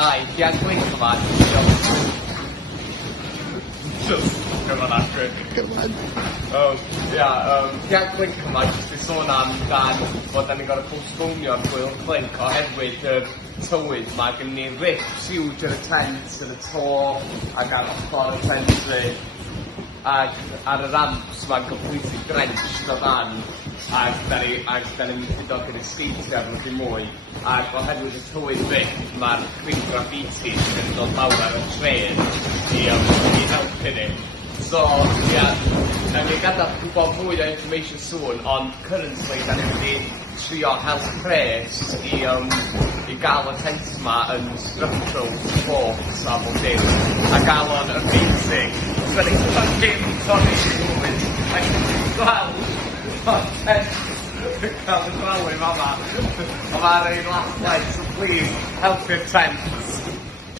Hi, Jan Blink yma. Come on, after. Come on. Jan Blink yma, jyst i sôn am dan bod da ni'n gorau postponio'r Gwyl Clink oherwydd y tywydd yma. Gen ni rips huge ar y tent, yn y to, ac ar ochr y tent ac ar y ramps mae'n completely drenched o dan ac da ni'n mynd o'n gyda'r sgeitio ar nhw mwy ac oherwydd y tywydd fynd mae'r cring graffiti yn dod lawr ar y tren i helpu ni. So, da ni'n gadael gwybod mwy o information soon, ond currently da ni'n mynd trio help pres i gael y tent yma yn structural support a bob dim a gael o'n amazing. Da ni'n dim Tony Lewis ac gweld o'r tent cael y gwely fama. Ond mae'r ein last line, so please help your tent.